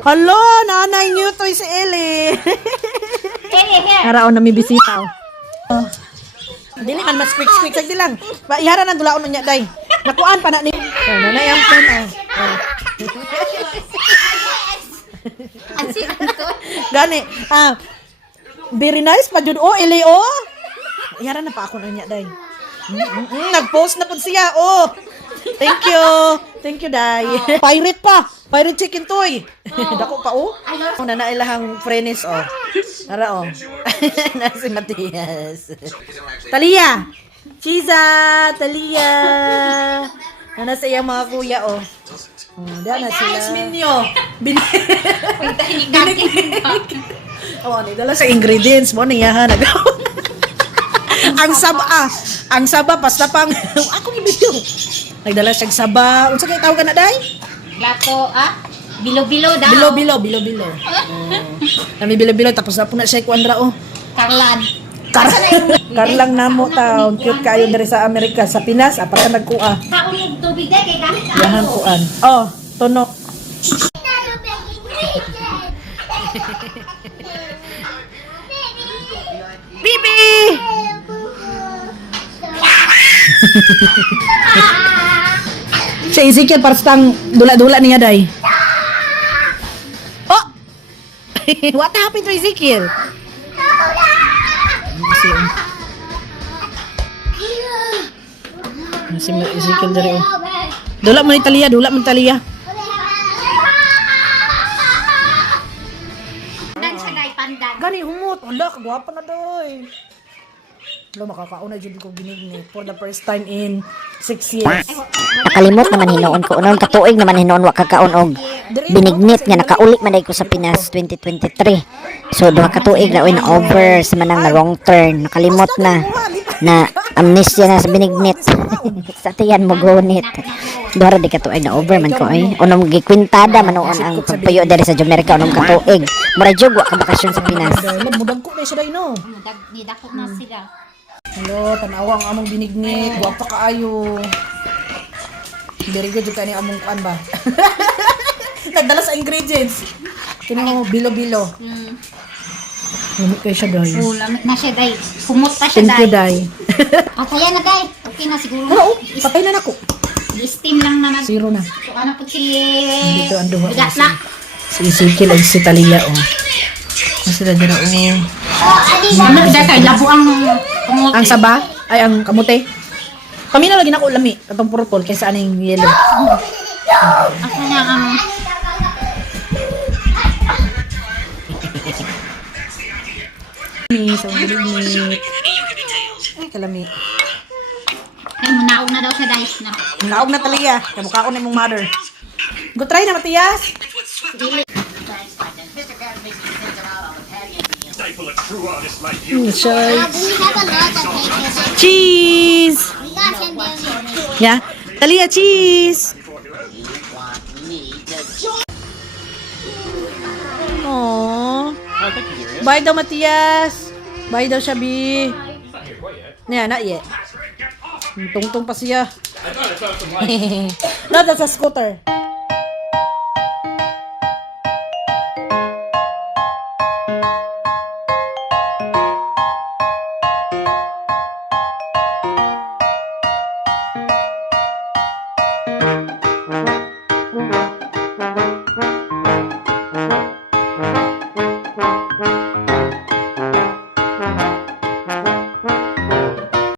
Hello, nanay niyo to si Eli. Araw na may bisita. Oh. Dili man mas quick sagdi lang. Ihara nang dulaon niya day. Nakuan pa na ni. Oh, nanay ang phone oh. Gani. Very nice pa jud oh, Eli oh. Ihara na pa ako na niya day. Nag-post na pud siya oh. Thank you. Thank you, Day. Pirate pa. Pirate chicken toy. Dako pa, oh. Una na ilahang frenes, oh. Tara, oh. Na si Matias. Talia. Chiza. Talia. Na sa iyang mga kuya, oh. Diyan na sila. Nice menu. Oh, ni dala sa ingredients mo niya ha. Ang saba basta pang ako gibidyo. Nagdala siyang saba. Unsa kay tawag na day? Lato bilo-bilo daw. Bilo-bilo. Nami bilo-bilo tapos na po na siya kuandra oh. Karlan. Karlang namo taon. Cute kayo diri sa Amerika, sa Pinas apa ka nagkuha. Kaon og tubig day kay gamit Yahan kuan. Oh, tunok. Bibi! Si Ezekiel parang dula-dula niya day. Oh! What happened to Ezekiel? Si Ezekiel dari oh. Dula mo ni Talia. Pandan sa day pandan. Gani humot. Wala, kagwapa na doy. Wala, makakauna dyan ko ginigni for the first time in 6 years. Nakalimot naman hinoon ko. Unon katuig naman hinoon wa kakaon og binignit nga nakaulit man day ko sa Pinas 2023. So duha ka tuig na na over sa manang na wrong turn. Nakalimot na amnesia na sa binignit. Sa tiyan mo gunit. Duha ra di ka tuig na over man ko ay. Unom gikwintada man noon ang pagpayo diri sa Jamaica unom ka tuig. Mura jud wa ka bakasyon sa Pinas. Mudag ko na siya day no. Nidako na sila. Hello, tanawang among binignit. Guwapa kaayo. Very good yung kani among kuan ba? Nagdala sa ingredients. Kini mo bilo-bilo. Lamit kayo siya, Day. Oh, lamit na siya day. Kumot pa siya Thank you, Day. Kaya na day. Okay na siguro. Oo, patay na nako. Steam lang na Zero na. So ano po si Dito ang duha. bigat na. Si Ezekiel at si Talia, oh. Kasi na dyan, oh. Ano day kay labo ang kumot. Ang saba, ay ang kamote. Kami na lagi na ko lami. Katong purple kaysa aning yellow. Ako na ang Sa binignit. Ay, kalami. ay munaog na daw siya day na. Naog na Talia. Kamukhaon na mong mother. Go try na, Matias. Cheese! Yeah? Talia, cheese! Aww. Bye daw, Matias. Bye daw, Shabi. Not yet. Tungtong pa siya. No, that's a scooter.